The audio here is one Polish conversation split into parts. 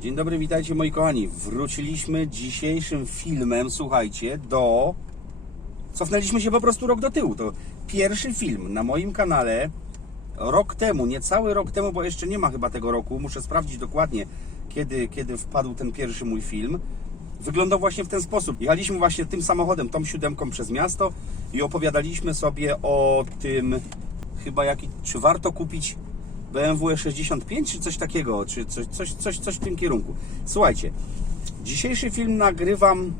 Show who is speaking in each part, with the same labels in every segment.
Speaker 1: Dzień dobry, witajcie moi kochani. Wróciliśmy dzisiejszym filmem, słuchajcie, do... Cofnęliśmy się po prostu rok do tyłu. To pierwszy film na moim kanale rok temu, niecały rok temu, bo jeszcze nie ma chyba tego roku. Muszę sprawdzić dokładnie, kiedy, kiedy wpadł ten pierwszy mój film. Wyglądał właśnie w ten sposób. Jechaliśmy właśnie tym samochodem, tą siódemką przez miasto i opowiadaliśmy sobie o tym, chyba jaki, czy warto kupić BMW 65 czy coś takiego, czy coś, coś, coś, coś w tym kierunku. Słuchajcie, dzisiejszy film nagrywam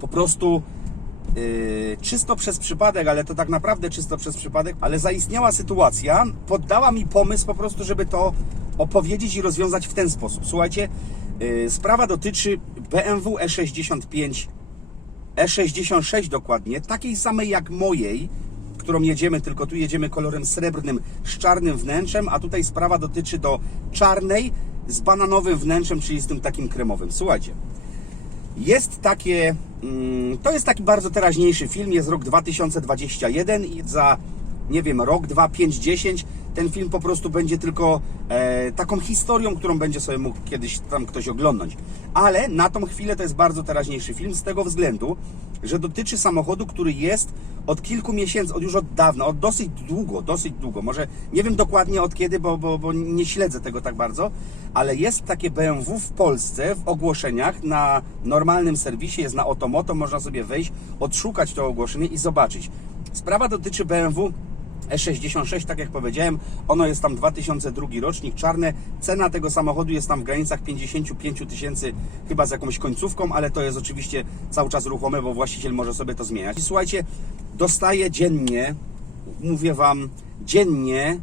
Speaker 1: po prostu yy, czysto przez przypadek, ale to tak naprawdę czysto przez przypadek, ale zaistniała sytuacja, poddała mi pomysł po prostu, żeby to opowiedzieć i rozwiązać w ten sposób. Słuchajcie, yy, sprawa dotyczy BMW E65 E66 dokładnie, takiej samej jak mojej, którą jedziemy, tylko tu jedziemy kolorem srebrnym z czarnym wnętrzem, a tutaj sprawa dotyczy do czarnej z bananowym wnętrzem, czyli z tym takim kremowym. Słuchajcie, jest takie, mm, to jest taki bardzo teraźniejszy film, jest rok 2021 i za, nie wiem, rok, dwa, pięć, dziesięć ten film po prostu będzie tylko e, taką historią, którą będzie sobie mógł kiedyś tam ktoś oglądnąć. Ale na tą chwilę to jest bardzo teraźniejszy film z tego względu, że dotyczy samochodu, który jest od kilku miesięcy, od już od dawna, od dosyć długo, dosyć długo. Może nie wiem dokładnie od kiedy, bo, bo, bo nie śledzę tego tak bardzo, ale jest takie BMW w Polsce w ogłoszeniach na normalnym serwisie, jest na Otomoto, można sobie wejść, odszukać to ogłoszenie i zobaczyć. Sprawa dotyczy BMW E66, tak jak powiedziałem, ono jest tam 2002 rocznik, czarne. Cena tego samochodu jest tam w granicach 55 tysięcy, chyba z jakąś końcówką, ale to jest oczywiście cały czas ruchome, bo właściciel może sobie to zmieniać. I słuchajcie, dostaję dziennie, mówię Wam, dziennie.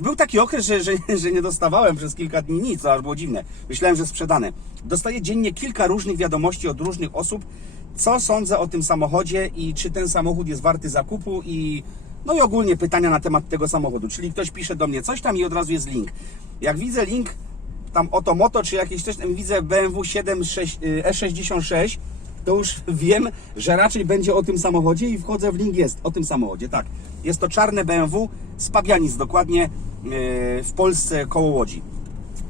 Speaker 1: Był taki okres, że, że, że nie dostawałem przez kilka dni nic, to aż było dziwne. Myślałem, że sprzedane. Dostaję dziennie kilka różnych wiadomości od różnych osób, co sądzę o tym samochodzie i czy ten samochód jest warty zakupu i no i ogólnie pytania na temat tego samochodu. Czyli ktoś pisze do mnie coś tam i od razu jest link. Jak widzę link tam oto moto czy jakieś coś tam widzę BMW 7 6, y, E66 to już wiem, że raczej będzie o tym samochodzie i wchodzę w link jest o tym samochodzie. Tak. Jest to czarne BMW z Pabianic dokładnie y, w Polsce koło Łodzi.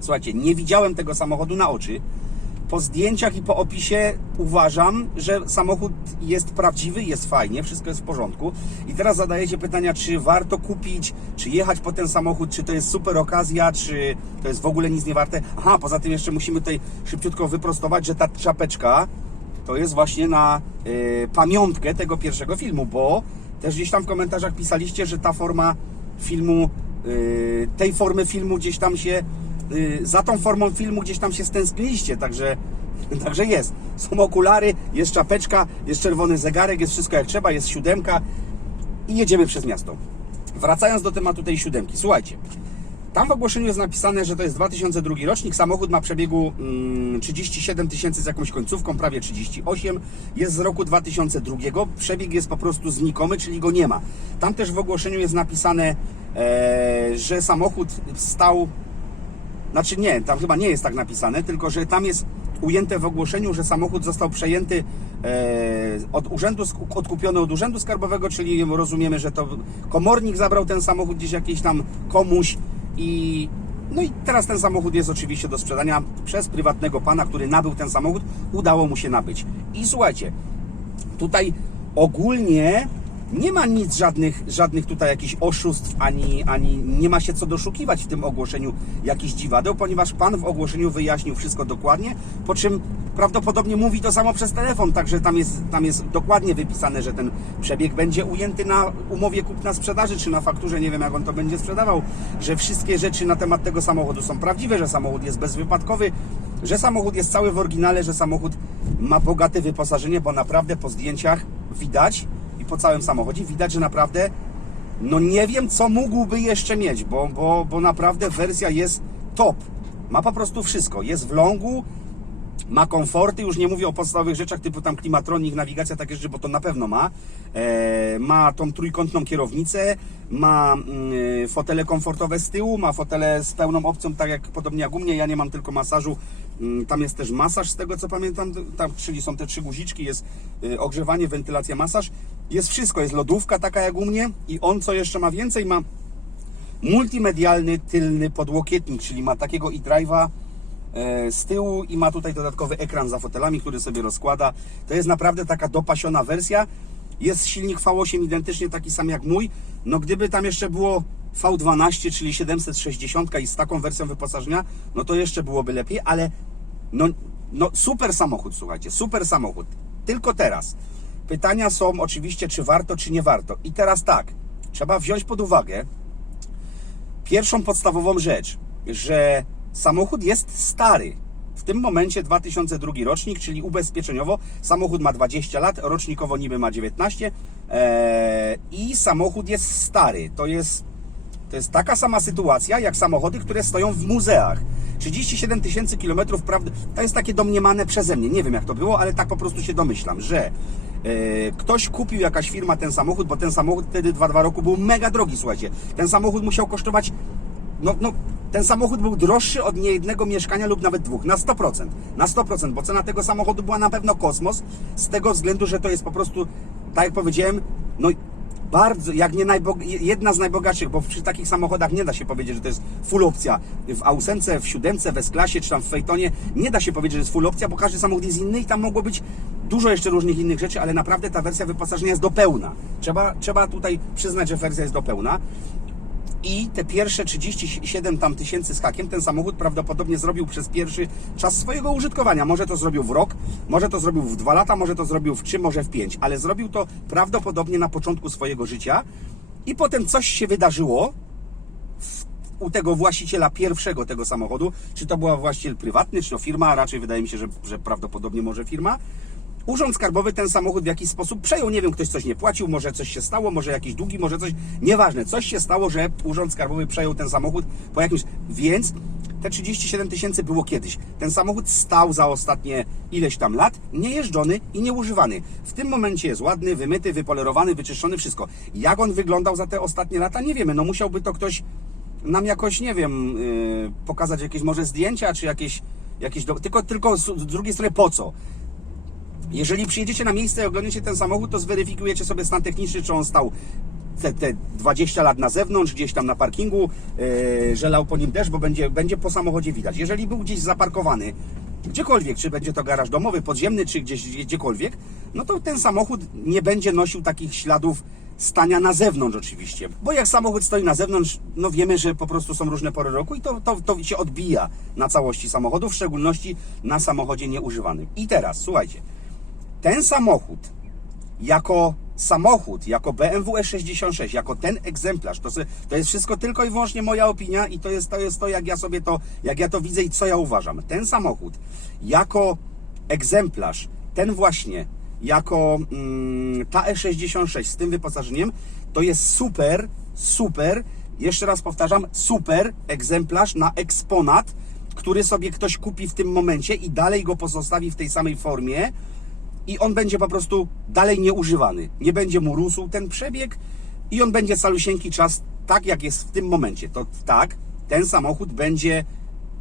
Speaker 1: Słuchajcie, nie widziałem tego samochodu na oczy. Po zdjęciach i po opisie uważam, że samochód jest prawdziwy, jest fajnie, wszystko jest w porządku. I teraz zadajecie pytania, czy warto kupić, czy jechać po ten samochód, czy to jest super okazja, czy to jest w ogóle nic nie warte. Aha, poza tym jeszcze musimy tutaj szybciutko wyprostować, że ta czapeczka to jest właśnie na y, pamiątkę tego pierwszego filmu, bo też gdzieś tam w komentarzach pisaliście, że ta forma filmu, y, tej formy filmu gdzieś tam się, za tą formą filmu gdzieś tam się stęskniliście, także, także jest. Są okulary, jest czapeczka, jest czerwony zegarek, jest wszystko jak trzeba, jest siódemka i jedziemy przez miasto. Wracając do tematu tej siódemki, słuchajcie. Tam w ogłoszeniu jest napisane, że to jest 2002 rocznik. Samochód ma przebiegu mm, 37 tysięcy z jakąś końcówką, prawie 38. Jest z roku 2002. Przebieg jest po prostu znikomy, czyli go nie ma. Tam też w ogłoszeniu jest napisane, e, że samochód stał. Znaczy nie, tam chyba nie jest tak napisane, tylko że tam jest ujęte w ogłoszeniu, że samochód został przejęty e, od urzędu, odkupiony od urzędu skarbowego, czyli rozumiemy, że to komornik zabrał ten samochód gdzieś jakiś tam komuś i no i teraz ten samochód jest oczywiście do sprzedania przez prywatnego pana, który nabył ten samochód, udało mu się nabyć. I słuchajcie, tutaj ogólnie nie ma nic, żadnych, żadnych tutaj jakichś oszustw, ani, ani nie ma się co doszukiwać w tym ogłoszeniu jakichś dziwadeł, ponieważ Pan w ogłoszeniu wyjaśnił wszystko dokładnie, po czym prawdopodobnie mówi to samo przez telefon, także tam jest, tam jest dokładnie wypisane, że ten przebieg będzie ujęty na umowie kupna-sprzedaży, czy na fakturze, nie wiem jak on to będzie sprzedawał, że wszystkie rzeczy na temat tego samochodu są prawdziwe, że samochód jest bezwypadkowy, że samochód jest cały w oryginale, że samochód ma bogate wyposażenie, bo naprawdę po zdjęciach widać, po całym samochodzie widać, że naprawdę no nie wiem, co mógłby jeszcze mieć, bo, bo, bo naprawdę wersja jest top. Ma po prostu wszystko. Jest w longu, ma komforty, już nie mówię o podstawowych rzeczach typu tam klimatronik, nawigacja, takie rzeczy, bo to na pewno ma. E, ma tą trójkątną kierownicę, ma mm, fotele komfortowe z tyłu, ma fotele z pełną opcją, tak jak podobnie jak u mnie, ja nie mam tylko masażu. Mm, Tam jest też masaż, z tego co pamiętam, tam, czyli są te trzy guziczki, jest y, ogrzewanie, wentylacja, masaż. Jest wszystko, jest lodówka taka jak u mnie i on co jeszcze ma więcej, ma multimedialny tylny podłokietnik, czyli ma takiego e-drive'a e, z tyłu i ma tutaj dodatkowy ekran za fotelami, który sobie rozkłada. To jest naprawdę taka dopasiona wersja. Jest silnik V8 identycznie taki sam jak mój. No gdyby tam jeszcze było V12, czyli 760 i z taką wersją wyposażenia, no to jeszcze byłoby lepiej, ale no, no super samochód, słuchajcie, super samochód. Tylko teraz. Pytania są oczywiście, czy warto, czy nie warto. I teraz tak, trzeba wziąć pod uwagę pierwszą podstawową rzecz, że samochód jest stary. W tym momencie 2002 rocznik, czyli ubezpieczeniowo samochód ma 20 lat, rocznikowo niby ma 19 eee, i samochód jest stary. To jest, to jest taka sama sytuacja jak samochody, które stoją w muzeach. 37 tysięcy kilometrów, prawda? To jest takie domniemane przeze mnie. Nie wiem jak to było, ale tak po prostu się domyślam, że e, ktoś kupił jakaś firma ten samochód, bo ten samochód wtedy 2-2 roku był mega drogi, słuchajcie. Ten samochód musiał kosztować no, no, ten samochód był droższy od niejednego mieszkania lub nawet dwóch, na 100%. Na 100%, bo cena tego samochodu była na pewno kosmos, z tego względu, że to jest po prostu, tak jak powiedziałem, no bardzo, jak nie najbog... jedna z najbogatszych, bo przy takich samochodach nie da się powiedzieć, że to jest full opcja. W Ausence, w siódemce, w S-klasie czy tam w Fejtonie nie da się powiedzieć, że jest full opcja, bo każdy samochód jest inny i tam mogło być dużo jeszcze różnych innych rzeczy, ale naprawdę ta wersja wyposażenia jest do pełna. Trzeba, trzeba tutaj przyznać, że wersja jest do pełna. I te pierwsze 37 tam tysięcy z hakiem ten samochód prawdopodobnie zrobił przez pierwszy czas swojego użytkowania. Może to zrobił w rok, może to zrobił w dwa lata, może to zrobił w trzy, może w pięć, ale zrobił to prawdopodobnie na początku swojego życia i potem coś się wydarzyło u tego właściciela pierwszego tego samochodu. Czy to była właściciel prywatny, czy to firma, a raczej wydaje mi się, że, że prawdopodobnie może firma. Urząd Skarbowy ten samochód w jakiś sposób przejął. Nie wiem, ktoś coś nie płacił, może coś się stało, może jakieś długi, może coś. Nieważne, coś się stało, że Urząd Skarbowy przejął ten samochód po jakimś. Więc te 37 tysięcy było kiedyś. Ten samochód stał za ostatnie ileś tam lat, niejeżdżony i nieużywany. W tym momencie jest ładny, wymyty, wypolerowany, wyczyszczony, wszystko. Jak on wyglądał za te ostatnie lata, nie wiemy. No musiałby to ktoś nam jakoś, nie wiem, yy, pokazać jakieś może zdjęcia, czy jakieś. jakieś do... tylko, tylko z z drugiej strony po co? Jeżeli przyjedziecie na miejsce i oglądacie ten samochód, to zweryfikujecie sobie stan techniczny, czy on stał te, te 20 lat na zewnątrz, gdzieś tam na parkingu, yy, że lał po nim deszcz, bo będzie, będzie po samochodzie widać. Jeżeli był gdzieś zaparkowany, gdziekolwiek, czy będzie to garaż domowy, podziemny, czy gdzieś gdziekolwiek, no to ten samochód nie będzie nosił takich śladów stania na zewnątrz oczywiście. Bo jak samochód stoi na zewnątrz, no wiemy, że po prostu są różne pory roku i to, to, to się odbija na całości samochodu, w szczególności na samochodzie nieużywanym. I teraz, słuchajcie, ten samochód jako samochód, jako BMW E66, jako ten egzemplarz, to, to jest wszystko tylko i wyłącznie moja opinia i to jest, to jest to, jak ja sobie to, jak ja to widzę i co ja uważam. Ten samochód jako egzemplarz, ten właśnie, jako mm, ta E66 z tym wyposażeniem, to jest super, super, jeszcze raz powtarzam, super egzemplarz na eksponat, który sobie ktoś kupi w tym momencie i dalej go pozostawi w tej samej formie i on będzie po prostu dalej nieużywany. Nie będzie mu rósł ten przebieg i on będzie calusieńki czas tak, jak jest w tym momencie. To tak, ten samochód będzie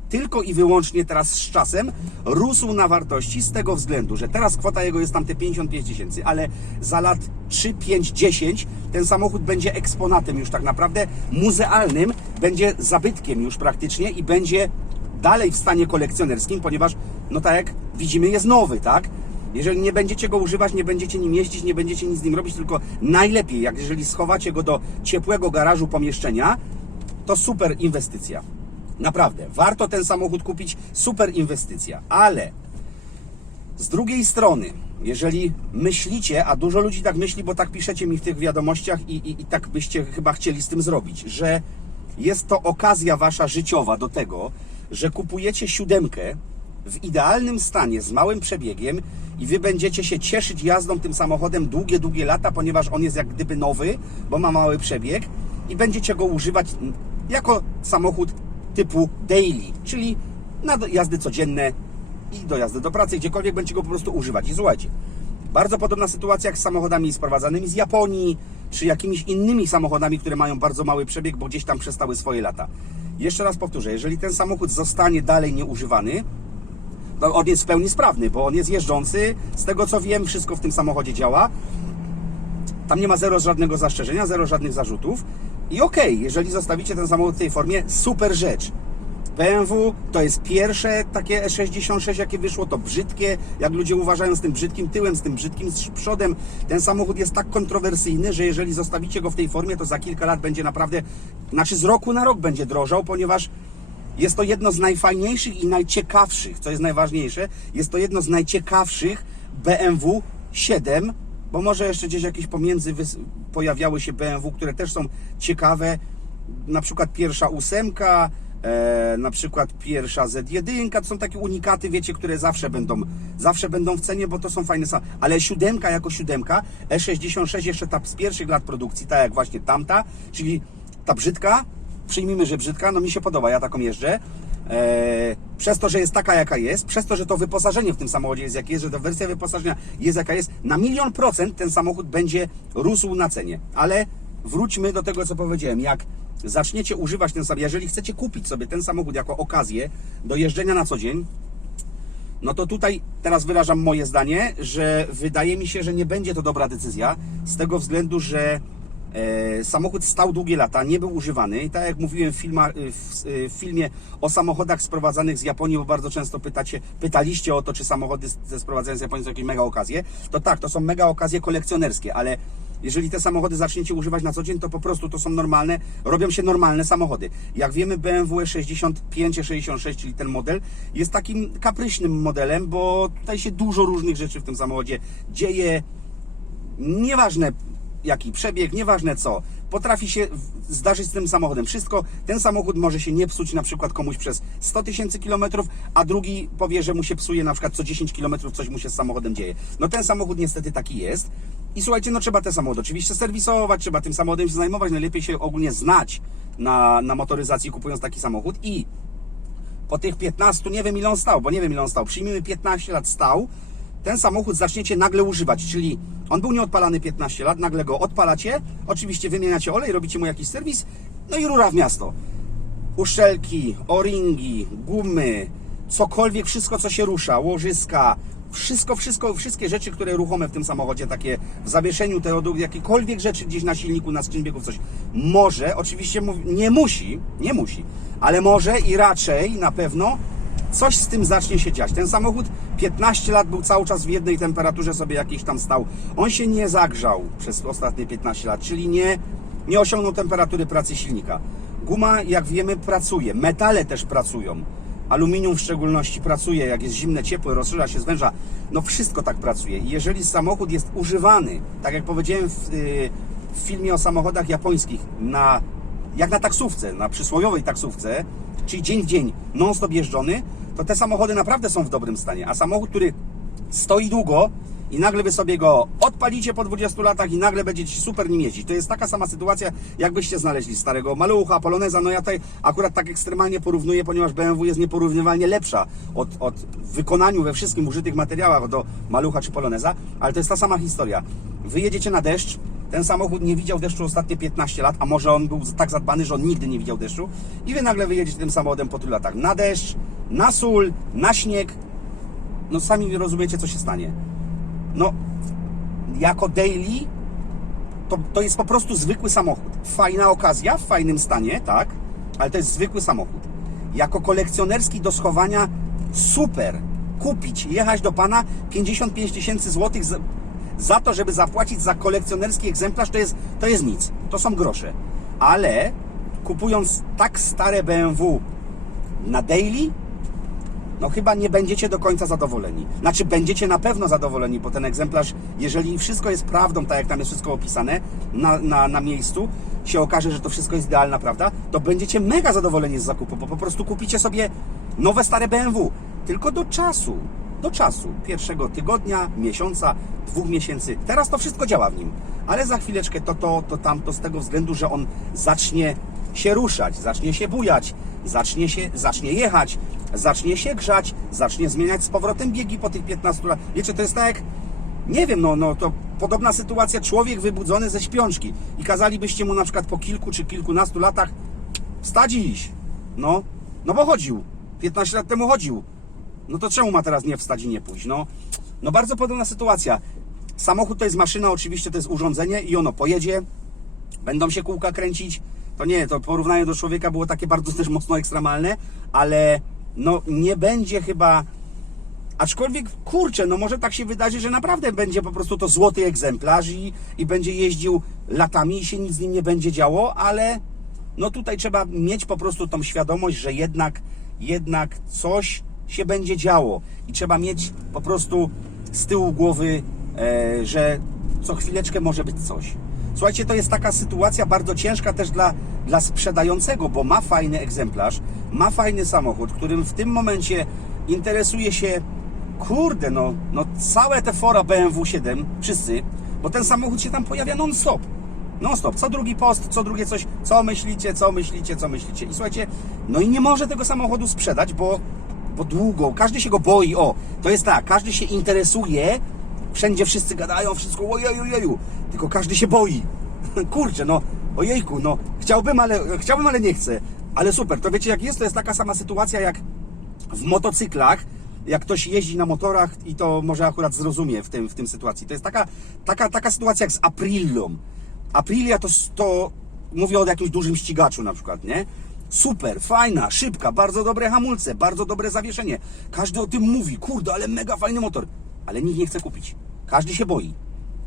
Speaker 1: tylko i wyłącznie teraz z czasem rósł na wartości z tego względu, że teraz kwota jego jest tam te 55 tysięcy, ale za lat 3, 5, 10 ten samochód będzie eksponatem już tak naprawdę muzealnym, będzie zabytkiem już praktycznie i będzie dalej w stanie kolekcjonerskim, ponieważ no tak jak widzimy jest nowy, tak? Jeżeli nie będziecie go używać, nie będziecie nim jeździć, nie będziecie nic z nim robić, tylko najlepiej, jak jeżeli schowacie go do ciepłego garażu pomieszczenia, to super inwestycja. Naprawdę, warto ten samochód kupić, super inwestycja, ale z drugiej strony, jeżeli myślicie, a dużo ludzi tak myśli, bo tak piszecie mi w tych wiadomościach i, i, i tak byście chyba chcieli z tym zrobić, że jest to okazja wasza życiowa do tego, że kupujecie siódemkę w idealnym stanie, z małym przebiegiem i wy będziecie się cieszyć jazdą tym samochodem długie, długie lata, ponieważ on jest jak gdyby nowy, bo ma mały przebieg i będziecie go używać jako samochód typu daily, czyli na jazdy codzienne i do jazdy do pracy, gdziekolwiek będziecie go po prostu używać. I słuchajcie, bardzo podobna sytuacja jak z samochodami sprowadzanymi z Japonii, czy jakimiś innymi samochodami, które mają bardzo mały przebieg, bo gdzieś tam przestały swoje lata. Jeszcze raz powtórzę, jeżeli ten samochód zostanie dalej nieużywany, on jest w pełni sprawny, bo on jest jeżdżący. Z tego co wiem, wszystko w tym samochodzie działa. Tam nie ma zero żadnego zastrzeżenia, zero żadnych zarzutów. I okej, jeżeli zostawicie ten samochód w tej formie, super rzecz. BMW to jest pierwsze takie E66, jakie wyszło, to brzydkie, jak ludzie uważają z tym brzydkim tyłem, z tym brzydkim przodem. Ten samochód jest tak kontrowersyjny, że jeżeli zostawicie go w tej formie, to za kilka lat będzie naprawdę, znaczy z roku na rok będzie drożał, ponieważ jest to jedno z najfajniejszych i najciekawszych, co jest najważniejsze, jest to jedno z najciekawszych BMW 7, bo może jeszcze gdzieś jakieś pomiędzy pojawiały się BMW, które też są ciekawe, na przykład pierwsza ósemka, e, na przykład pierwsza Z1, to są takie unikaty, wiecie, które zawsze będą, zawsze będą w cenie, bo to są fajne sam. Ale siódemka jako siódemka, E66 jeszcze ta z pierwszych lat produkcji, tak jak właśnie tamta, czyli ta brzydka, przyjmijmy, że brzydka, no mi się podoba, ja taką jeżdżę. Eee, przez to, że jest taka jaka jest, przez to, że to wyposażenie w tym samochodzie jest jakie jest, że ta wersja wyposażenia jest jaka jest, na milion procent ten samochód będzie rósł na cenie. Ale wróćmy do tego, co powiedziałem. Jak zaczniecie używać ten samochód, jeżeli chcecie kupić sobie ten samochód jako okazję do jeżdżenia na co dzień, no to tutaj teraz wyrażam moje zdanie, że wydaje mi się, że nie będzie to dobra decyzja z tego względu, że e, samochód stał długie lata, nie był używany i tak jak mówiłem w, filma, w, w filmie o samochodach sprowadzanych z Japonii, bo bardzo często pytacie, pytaliście o to, czy samochody ze sprowadzane z Japonii są jakieś mega okazje, to tak, to są mega okazje kolekcjonerskie, ale jeżeli te samochody zaczniecie używać na co dzień, to po prostu to są normalne, robią się normalne samochody. Jak wiemy, BMW 65 66, czyli ten model, jest takim kapryśnym modelem, bo tutaj się dużo różnych rzeczy w tym samochodzie dzieje. Nieważne jaki przebieg, nieważne co, potrafi się zdarzyć z tym samochodem. Wszystko, ten samochód może się nie psuć na przykład komuś przez 100 tysięcy kilometrów, a drugi powie, że mu się psuje na przykład co 10 kilometrów, coś mu się z samochodem dzieje. No ten samochód niestety taki jest. I słuchajcie, no trzeba ten samochód oczywiście serwisować, trzeba tym samochodem się zajmować, najlepiej się ogólnie znać na, na motoryzacji kupując taki samochód i po tych 15, nie wiem ile on stał, bo nie wiem ile on stał, przyjmijmy 15 lat stał, ten samochód zaczniecie nagle używać, czyli on był nieodpalany 15 lat, nagle go odpalacie, oczywiście wymieniacie olej, robicie mu jakiś serwis, no i rura w miasto. Uszczelki, o-ringi, gumy, cokolwiek, wszystko co się rusza, łożyska, wszystko, wszystko, wszystkie rzeczy, które ruchome w tym samochodzie, takie w zawieszeniu tego, jakiekolwiek rzeczy gdzieś na silniku, na skrzyni biegów, coś może, oczywiście nie musi, nie musi, ale może i raczej na pewno coś z tym zacznie się dziać. Ten samochód 15 lat był cały czas w jednej temperaturze sobie jakiś tam stał. On się nie zagrzał przez ostatnie 15 lat, czyli nie, nie osiągnął temperatury pracy silnika. Guma, jak wiemy, pracuje. Metale też pracują. Aluminium w szczególności pracuje, jak jest zimne, ciepłe, rozszerza się, zwęża. No wszystko tak pracuje. I jeżeli samochód jest używany, tak jak powiedziałem w, yy, w filmie o samochodach japońskich, na, jak na taksówce, na przysłowiowej taksówce, czyli dzień w dzień non-stop jeżdżony, to te samochody naprawdę są w dobrym stanie. A samochód, który stoi długo i nagle wy sobie go odpalicie po 20 latach i nagle będziecie super nim jeździć. To jest taka sama sytuacja, jakbyście znaleźli starego malucha, poloneza. No ja tutaj akurat tak ekstremalnie porównuję, ponieważ BMW jest nieporównywalnie lepsza od, od wykonaniu we wszystkim użytych materiałach do malucha czy poloneza, ale to jest ta sama historia. Wy jedziecie na deszcz, ten samochód nie widział deszczu ostatnie 15 lat, a może on był tak zadbany, że on nigdy nie widział deszczu i wy nagle wyjedziecie tym samochodem po tylu latach na deszcz, na sól, na śnieg, no sami rozumiecie, co się stanie. No, jako daily to, to jest po prostu zwykły samochód. Fajna okazja, w fajnym stanie, tak, ale to jest zwykły samochód. Jako kolekcjonerski do schowania super. Kupić, jechać do pana 55 tysięcy złotych za to, żeby zapłacić za kolekcjonerski egzemplarz, to jest, to jest nic. To są grosze. Ale kupując tak stare BMW na daily, no chyba nie będziecie do końca zadowoleni. Znaczy będziecie na pewno zadowoleni, bo ten egzemplarz, jeżeli wszystko jest prawdą, tak jak tam jest wszystko opisane na, na, na miejscu, się okaże, że to wszystko jest idealna prawda, to będziecie mega zadowoleni z zakupu, bo po prostu kupicie sobie nowe stare BMW, tylko do czasu, do czasu, pierwszego tygodnia, miesiąca, dwóch miesięcy. Teraz to wszystko działa w nim, ale za chwileczkę to to, to tamto z tego względu, że on zacznie się ruszać, zacznie się bujać, zacznie się, zacznie jechać, zacznie się grzać, zacznie zmieniać z powrotem biegi po tych 15 latach. Wiecie, to jest tak jak, nie wiem, no, no to podobna sytuacja, człowiek wybudzony ze śpiączki i kazalibyście mu na przykład po kilku czy kilkunastu latach wstać i iść. No, no bo chodził. 15 lat temu chodził. No to czemu ma teraz nie wstać i nie pójść? No, no bardzo podobna sytuacja. Samochód to jest maszyna, oczywiście to jest urządzenie i ono pojedzie, będą się kółka kręcić, To nie, to porównanie do człowieka było takie bardzo też mocno ekstremalne, ale no nie będzie chyba. Aczkolwiek, kurczę, no może tak się wydarzy, że naprawdę będzie po prostu to złoty egzemplarz i, i będzie jeździł latami i się nic z nim nie będzie działo, ale no tutaj trzeba mieć po prostu tą świadomość, że jednak, jednak coś się będzie działo i trzeba mieć po prostu z tyłu głowy, e, że co chwileczkę może być coś. Słuchajcie, to jest taka sytuacja bardzo ciężka też dla, dla sprzedającego, bo ma fajny egzemplarz, ma fajny samochód, którym w tym momencie interesuje się, kurde, no, no całe te fora BMW 7, wszyscy, bo ten samochód się tam pojawia non-stop. Non-stop, co drugi post, co drugie coś, co myślicie, co myślicie, co myślicie. I słuchajcie, no i nie może tego samochodu sprzedać, bo, bo długo, każdy się go boi. O, to jest tak, każdy się interesuje, wszędzie wszyscy gadają, wszystko, ojeju, ojeju, tylko każdy się boi. Kurczę, no, ojejku, no, chciałbym, ale, chciałbym, ale nie chcę. Ale super, to wiecie jak jest? To jest taka sama sytuacja jak w motocyklach, jak ktoś jeździ na motorach i to może akurat zrozumie w tym, w tym sytuacji. To jest taka, taka, taka sytuacja jak z Aprilią. Aprilia to, to mówię o jakimś dużym ścigaczu na przykład, nie? Super, fajna, szybka, bardzo dobre hamulce, bardzo dobre zawieszenie. Każdy o tym mówi, kurde, ale mega fajny motor. Ale nikt nie chce kupić. Każdy się boi.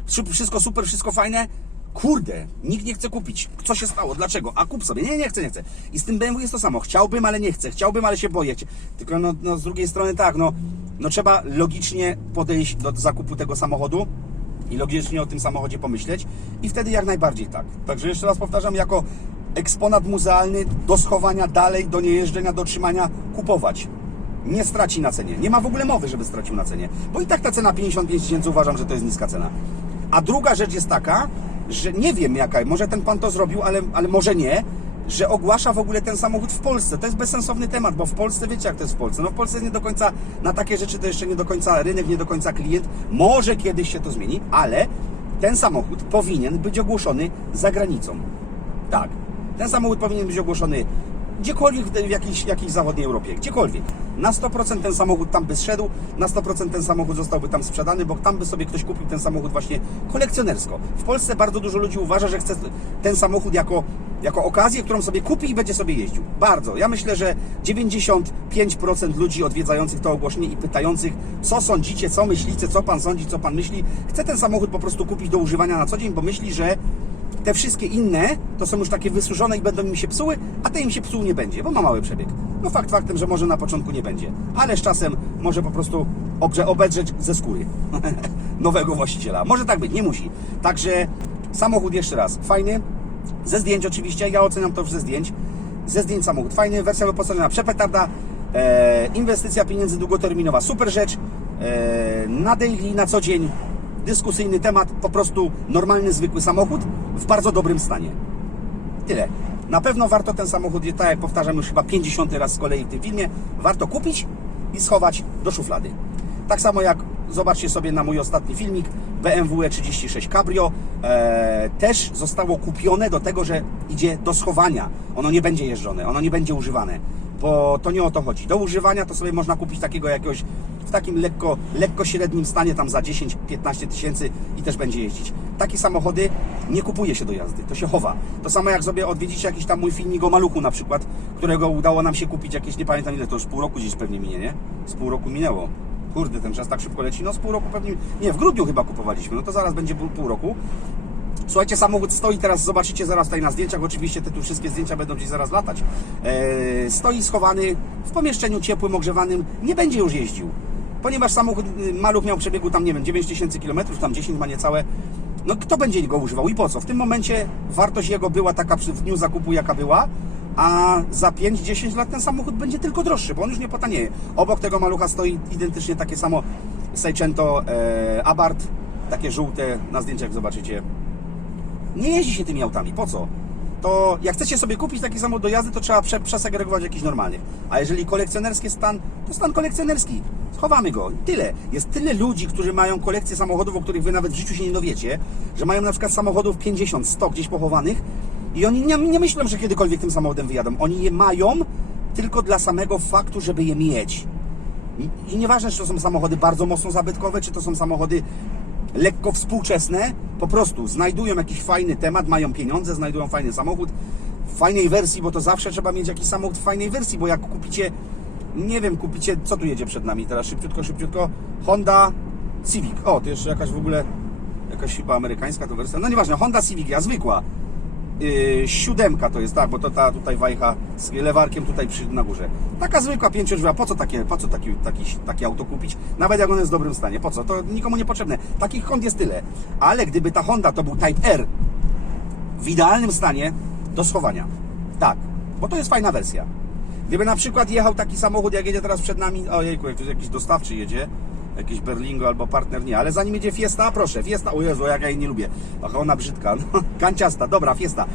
Speaker 1: Wszystko super, wszystko fajne. Kurde, nikt nie chce kupić. Co się stało? Dlaczego? A kup sobie. Nie, nie chcę, nie chcę. I z tym BMW jest to samo. Chciałbym, ale nie chcę. Chciałbym, ale się boję. Tylko no, no z drugiej strony tak, no, no trzeba logicznie podejść do zakupu tego samochodu i logicznie o tym samochodzie pomyśleć i wtedy jak najbardziej tak. Także jeszcze raz powtarzam, jako eksponat muzealny do schowania dalej, do niejeżdżenia, do trzymania, kupować. Nie straci na cenie. Nie ma w ogóle mowy, żeby stracił na cenie. Bo i tak ta cena 55 tysięcy uważam, że to jest niska cena. A druga rzecz jest taka, że nie wiem jaka, może ten pan to zrobił, ale, ale może nie, że ogłasza w ogóle ten samochód w Polsce. To jest bezsensowny temat, bo w Polsce wiecie jak to jest w Polsce. No w Polsce jest nie do końca, na takie rzeczy to jeszcze nie do końca rynek, nie do końca klient. Może kiedyś się to zmieni, ale ten samochód powinien być ogłoszony za granicą. Tak. Ten samochód powinien być ogłoszony gdziekolwiek w jakiejś, jakiejś zachodniej Europie, gdziekolwiek. Na 100% ten samochód tam by zszedł, na 100% ten samochód zostałby tam sprzedany, bo tam by sobie ktoś kupił ten samochód właśnie kolekcjonersko. W Polsce bardzo dużo ludzi uważa, że chce ten samochód jako, jako okazję, którą sobie kupi i będzie sobie jeździł. Bardzo. Ja myślę, że 95% ludzi odwiedzających to ogłoszenie i pytających, co sądzicie, co myślicie, co pan sądzi, co pan myśli, chce ten samochód po prostu kupić do używania na co dzień, bo myśli, że te wszystkie inne to są już takie wysuszone i będą im się psuły, a te im się psuł nie będzie, bo ma mały przebieg. No fakt faktem, że może na początku nie będzie, ale z czasem może po prostu obrze, obedrzeć ze skóry. Nowego właściciela. Może tak być, nie musi. Także samochód jeszcze raz, fajny, ze zdjęć oczywiście, ja oceniam to już ze zdjęć. Ze zdjęć samochód. Fajny, wersja wyposażona przepetarda, e, inwestycja pieniędzy długoterminowa, super rzecz, e, na daily, na co dzień, dyskusyjny temat, po prostu normalny, zwykły samochód w bardzo dobrym stanie. Tyle. Na pewno warto ten samochód, tak jak powtarzam już chyba 50 raz z kolei w tym filmie, warto kupić i schować do szuflady. Tak samo jak zobaczcie sobie na mój ostatni filmik BMW E36 Cabrio e, też zostało kupione do tego, że idzie do schowania. Ono nie będzie jeżdżone, ono nie będzie używane, bo to nie o to chodzi. Do używania to sobie można kupić takiego jakiegoś w takim lekko, lekko średnim stanie tam za 10-15 tysięcy i też będzie jeździć. Takie samochody nie kupuje się do jazdy, to się chowa. To samo jak sobie odwiedzicie jakiś tam mój filmik o maluchu na przykład, którego udało nam się kupić jakieś, nie pamiętam ile, to już pół roku gdzieś pewnie minie, nie? Z pół roku minęło. Kurde, ten czas tak szybko leci. No z pół roku pewnie, nie, w grudniu chyba kupowaliśmy, no to zaraz będzie pół, pół roku. Słuchajcie, samochód stoi teraz, zobaczycie zaraz tutaj na zdjęciach, oczywiście te tu wszystkie zdjęcia będą gdzieś zaraz latać. Eee, stoi schowany w pomieszczeniu ciepłym, ogrzewanym, nie będzie już jeździł. Ponieważ samochód, y, maluch miał przebiegu tam, nie wiem, 9000 km, tam 10 ma niecałe. No kto będzie go używał i po co? W tym momencie wartość jego była taka przy w dniu zakupu, jaka była, a za 5-10 lat ten samochód będzie tylko droższy, bo on już nie potanieje. Obok tego malucha stoi identycznie takie samo Seicento e, Abarth, takie żółte, na zdjęciach zobaczycie. Nie jeździ się tymi autami, po co? To jak chcecie sobie kupić taki samochód do jazdy, to trzeba prze, przesegregować jakiś normalny. A jeżeli kolekcjonerski stan, to stan kolekcjonerski. Schowamy go. Tyle. Jest tyle ludzi, którzy mają kolekcję samochodów, o których wy nawet w życiu się nie dowiecie, że mają na przykład samochodów 50, 100 gdzieś pochowanych i oni nie, nie myślą, że kiedykolwiek tym samochodem wyjadą. Oni je mają tylko dla samego faktu, żeby je mieć. I, nieważne, czy to są samochody bardzo mocno zabytkowe, czy to są samochody lekko współczesne, po prostu znajdują jakiś fajny temat, mają pieniądze, znajdują fajny samochód, w fajnej wersji, bo to zawsze trzeba mieć jakiś samochód w fajnej wersji, bo jak kupicie, nie wiem, kupicie, co tu jedzie przed nami teraz, szybciutko, szybciutko, Honda Civic, o, to jeszcze jakaś w ogóle, jakaś chyba amerykańska to wersja, no nieważne, Honda Civic, ja zwykła, yy, siódemka to jest, tak, bo to ta tutaj wajcha z lewarkiem tutaj przy, na górze. Taka zwykła pięciodrzwiowa, po co takie, po co taki, taki, takie auto kupić? Nawet jak ono jest w dobrym stanie, po co? To nikomu niepotrzebne. Takich Hond jest tyle. Ale gdyby ta Honda to był Type R w idealnym stanie do schowania. Tak, bo to jest fajna wersja. Gdyby na przykład jechał taki samochód, jak jedzie teraz przed nami, ojejku, jak jakiś dostawczy jedzie, jakiś Berlingo albo partner, nie, ale zanim jedzie Fiesta, proszę, Fiesta, o Jezu, jak ja jej nie lubię, ach, ona brzydka, no, kanciasta, dobra, Fiesta,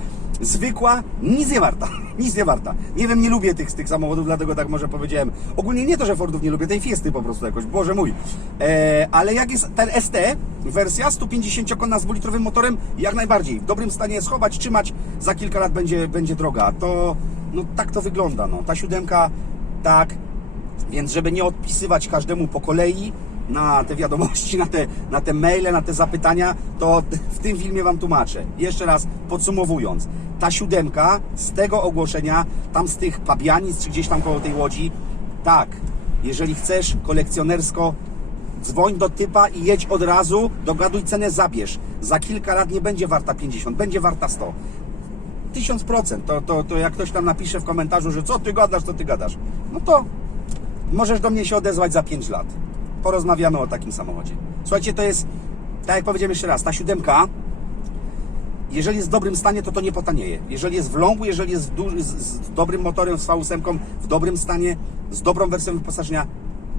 Speaker 1: zwykła, nic nie warta, nic nie warta, nie wiem, nie lubię tych, tych samochodów, dlatego tak może powiedziałem, ogólnie nie to, że Fordów nie lubię, tej Fiesty po prostu jakoś, Boże mój, e, ale jak jest ten ST, wersja 150 konna z dwulitrowym motorem, jak najbardziej, w dobrym stanie schować, trzymać, za kilka lat będzie, będzie droga, to, no tak to wygląda, no, ta siódemka, tak, więc żeby nie odpisywać każdemu po kolei na te wiadomości, na te, na te maile, na te zapytania, to w tym filmie Wam tłumaczę. Jeszcze raz podsumowując, ta siódemka z tego ogłoszenia, tam z tych pabianic, czy gdzieś tam koło tej łodzi, tak, jeżeli chcesz kolekcjonersko, dzwoń do typa i jedź od razu, dogaduj cenę, zabierz. Za kilka lat nie będzie warta 50, będzie warta 100. 1000%. To, to, to jak ktoś tam napisze w komentarzu, że co ty gadasz, co ty gadasz, no to możesz do mnie się odezwać za 5 lat. Porozmawiamy o takim samochodzie. Słuchajcie, to jest, tak jak powiedziałem jeszcze raz, ta siódemka, jeżeli jest w dobrym stanie, to to nie potanieje. Jeżeli jest w lągu, jeżeli jest duży, z, z dobrym motorem, z V8, w dobrym stanie, z dobrą wersją wyposażenia,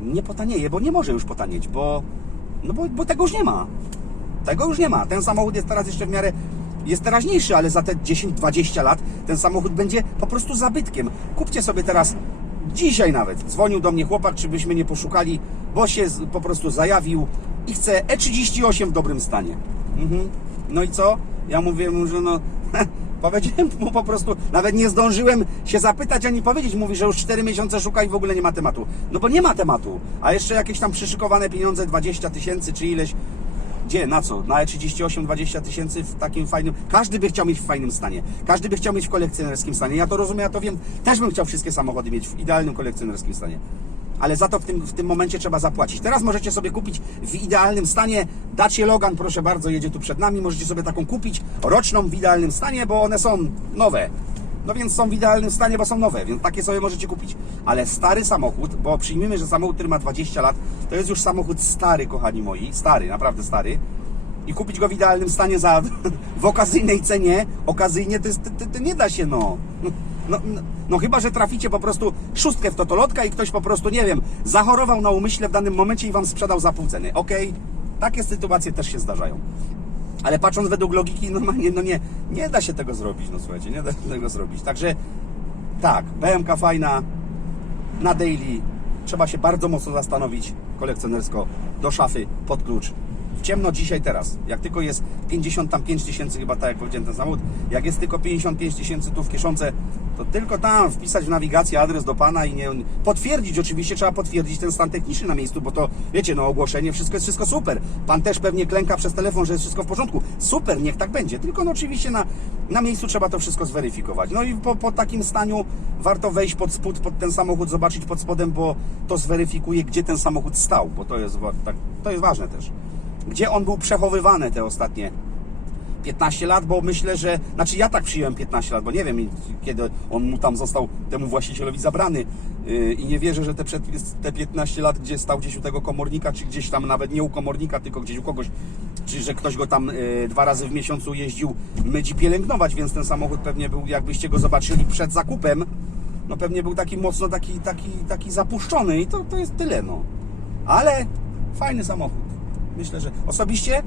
Speaker 1: nie potanieje, bo nie może już potanieć, bo, no bo, bo tego już nie ma. Tego już nie ma. Ten samochód jest teraz jeszcze w miarę jest teraźniejszy, ale za te 10-20 lat ten samochód będzie po prostu zabytkiem. Kupcie sobie teraz, dzisiaj nawet, dzwonił do mnie chłopak, czy byśmy nie poszukali, bo się po prostu zajawił i chce E38 w dobrym stanie. Mhm. No i co? Ja mówię mu, że no... Powiedziałem mu po prostu, nawet nie zdążyłem się zapytać ani powiedzieć. Mówi, że już 4 miesiące szuka i w ogóle nie ma tematu. No bo nie ma tematu. A jeszcze jakieś tam przyszykowane pieniądze, 20 tysięcy czy ileś. Gdzie, na co? Na E38 20 tysięcy w takim fajnym... Każdy by chciał mieć w fajnym stanie. Każdy by chciał mieć w kolekcjonerskim stanie. Ja to rozumiem, ja to wiem. Też bym chciał wszystkie samochody mieć w idealnym kolekcjonerskim stanie. Ale za to w tym, w tym momencie trzeba zapłacić. Teraz możecie sobie kupić w idealnym stanie Dacia Logan, proszę bardzo, jedzie tu przed nami. Możecie sobie taką kupić roczną w idealnym stanie, bo one są nowe. No więc są w idealnym stanie, bo są nowe, więc takie sobie możecie kupić. Ale stary samochód, bo przyjmijmy, że samochód, który ma 20 lat, to jest już samochód stary, kochani moi, stary, naprawdę stary. I kupić go w idealnym stanie za w okazyjnej cenie, okazyjnie to, jest, to, to, nie da się, no. No, no. no chyba, że traficie po prostu szóstkę w totolotka i ktoś po prostu, nie wiem, zachorował na umyśle w danym momencie i wam sprzedał za pół ceny. Okej, takie sytuacje też się zdarzają. Ale patrząc według logiki, normalnie, no nie, nie da się tego zrobić, no słuchajcie, nie da się tego zrobić. Także tak, BMK fajna, na daily trzeba się bardzo mocno zastanowić kolekcjonersko do szafy pod klucz. W ciemno dzisiaj teraz, jak tylko jest 55 tysięcy chyba tak jak powiedziałem ten samochód, jak jest tylko 55 tysięcy tu w kieszonce, to tylko tam wpisać w nawigację adres do Pana i nie, potwierdzić oczywiście, trzeba potwierdzić ten stan techniczny na miejscu, bo to wiecie, no ogłoszenie, wszystko jest wszystko super. Pan też pewnie klęka przez telefon, że jest wszystko w porządku. Super, niech tak będzie, tylko no oczywiście na, na miejscu trzeba to wszystko zweryfikować. No i po, po takim staniu warto wejść pod spód, pod ten samochód, zobaczyć pod spodem, bo to zweryfikuje, gdzie ten samochód stał, bo to jest, tak, to jest ważne też. Gdzie on był przechowywany te ostatnie 15 lat, bo myślę, że. Znaczy ja tak przyjąłem 15 lat, bo nie wiem kiedy on mu tam został temu właścicielowi zabrany yy, i nie wierzę, że te, przed, te 15 lat, gdzie stał gdzieś u tego komornika, czy gdzieś tam nawet nie u komornika, tylko gdzieś u kogoś, czy że ktoś go tam yy, dwa razy w miesiącu jeździł myć i pielęgnować, więc ten samochód pewnie był, jakbyście go zobaczyli przed zakupem, no pewnie był taki mocno taki, taki, taki zapuszczony i to, to jest tyle, no. Ale fajny samochód. Myślę, że osobiście,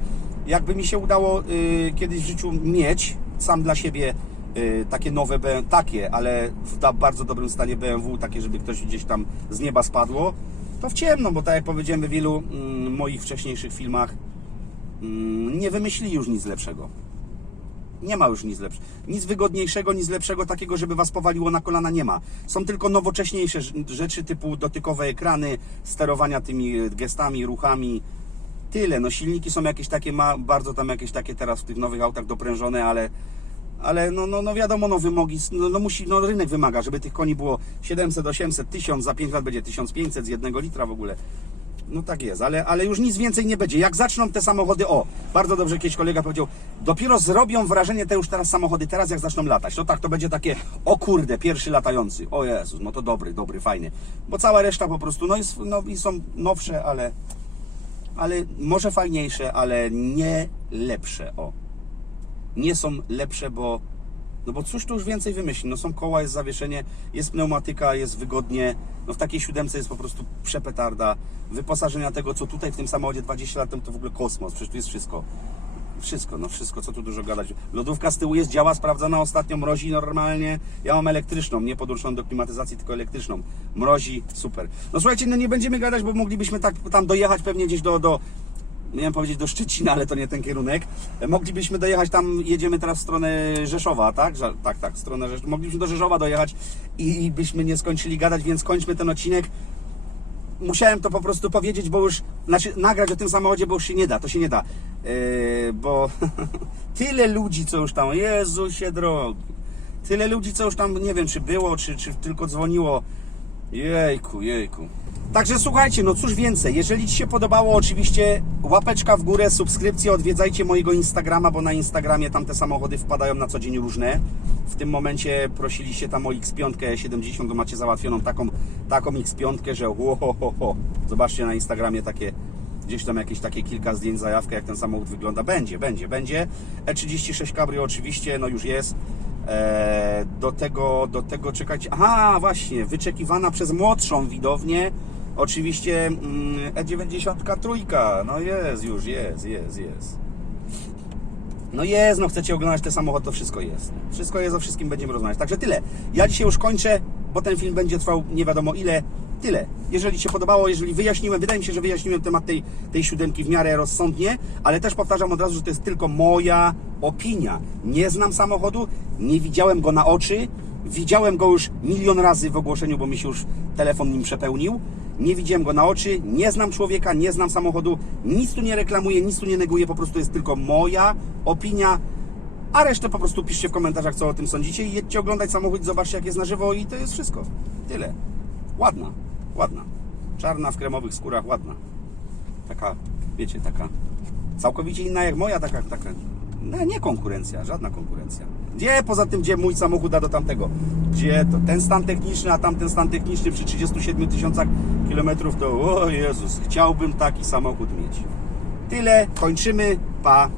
Speaker 1: jakby mi się udało y, kiedyś w życiu mieć sam dla siebie y, takie nowe BMW, takie, ale w da, bardzo dobrym stanie BMW, takie, żeby ktoś gdzieś tam z nieba spadło, to w ciemno, bo tak jak powiedziałem w wielu mm, moich wcześniejszych filmach, mm, nie wymyślili już nic lepszego. Nie ma już nic lepszego. Nic wygodniejszego, nic lepszego takiego, żeby was powaliło na kolana nie ma. Są tylko nowocześniejsze rz- rzeczy typu dotykowe ekrany, sterowania tymi e, gestami, ruchami. Tyle. No silniki są jakieś takie, ma bardzo tam jakieś takie teraz w tych nowych autach doprężone, ale ale no, no, no wiadomo, no wymogi, no, no musi, no rynek wymaga, żeby tych koni było 700, 800, 1000, za 5 lat będzie 1500 z jednego litra w ogóle. No tak jest, ale, ale już nic więcej nie będzie. Jak zaczną te samochody, o, bardzo dobrze kiedyś kolega powiedział, dopiero zrobią wrażenie te już teraz samochody, teraz jak zaczną latać, to tak, to będzie takie, o kurde, pierwszy latający, o Jezus, no to dobry, dobry, fajny. Bo cała reszta po prostu, no, no i są nowsze, ale, ale może fajniejsze, ale nie lepsze, o. Nie są lepsze, bo no bo cóż tu już więcej wymyśli? No są koła, jest zawieszenie, jest pneumatyka, jest wygodnie. No w takiej siódemce jest po prostu przepetarda. Wyposażenia tego, co tutaj w tym samochodzie 20 lat temu, to w ogóle kosmos. Przecież tu jest wszystko. Wszystko, no wszystko, co tu dużo gadać. Lodówka z tyłu jest, działa, sprawdzona ostatnio, mrozi normalnie. Ja mam elektryczną, nie podłączoną do klimatyzacji, tylko elektryczną. Mrozi, super. No słuchajcie, no nie będziemy gadać, bo moglibyśmy tak tam dojechać pewnie gdzieś do, do miałem powiedzieć do Szczecina, ale to nie ten kierunek. Moglibyśmy dojechać tam, jedziemy teraz w stronę Rzeszowa, tak? Tak, tak, w stronę Rzeszowa. Moglibyśmy do Rzeszowa dojechać i byśmy nie skończyli gadać, więc kończmy ten odcinek. Musiałem to po prostu powiedzieć, bo już, znaczy nagrać o tym samochodzie, bo już się nie da, to się nie da. Yy, bo tyle ludzi, co już tam, Jezusie drogi. Tyle ludzi, co już tam, nie wiem, czy było, czy, czy tylko dzwoniło. Jejku, jejku. Także słuchajcie, no cóż więcej, jeżeli Ci się podobało, oczywiście łapeczka w górę, subskrypcję, odwiedzajcie mojego Instagrama, bo na Instagramie tam te samochody wpadają na co dzień różne. W tym momencie prosiliście tam o X5 70, to macie załatwioną taką, taką X5, że ho, ho, ho, ho. Zobaczcie na Instagramie takie, gdzieś tam jakieś takie kilka zdjęć, zajawkę, jak ten samochód wygląda. Będzie, będzie, będzie. E36 Cabrio oczywiście, no już jest. Eee, do tego, do tego czekajcie. Aha, właśnie, wyczekiwana przez młodszą widownię. Oczywiście mm, E93. No jest, już jest, jest, jest. No jest, no chcecie oglądać ten samochód, to wszystko jest. Wszystko jest, o wszystkim będziemy rozmawiać. Także tyle. Ja dzisiaj już kończę, bo ten film będzie trwał nie wiadomo ile. Tyle. Jeżeli się podobało, jeżeli wyjaśniłem, wydaje mi się, że wyjaśniłem temat tej, tej siódemki w miarę rozsądnie, ale też powtarzam od razu, że to jest tylko moja opinia. Nie znam samochodu, nie widziałem go na oczy, widziałem go już milion razy w ogłoszeniu, bo mi się już telefon nim przepełnił. Nie widziałem go na oczy, nie znam człowieka, nie znam samochodu, nic tu nie reklamuję, nic tu nie neguję, po prostu jest tylko moja opinia. A resztę po prostu piszcie w komentarzach, co o tym sądzicie i jedźcie oglądać samochód, zobaczcie jak jest na żywo i to jest wszystko. Tyle. Ładna, ładna. Czarna w kremowych skórach, ładna. Taka, wiecie, taka całkowicie inna jak moja, taka, taka, no nie konkurencja, żadna konkurencja. Gdzie poza tym, gdzie mój samochód da do tamtego? Gdzie to ten stan techniczny, a tamten stan techniczny przy 37 tysiącach kilometrów, to o Jezus, chciałbym taki samochód mieć. Tyle, kończymy, pa.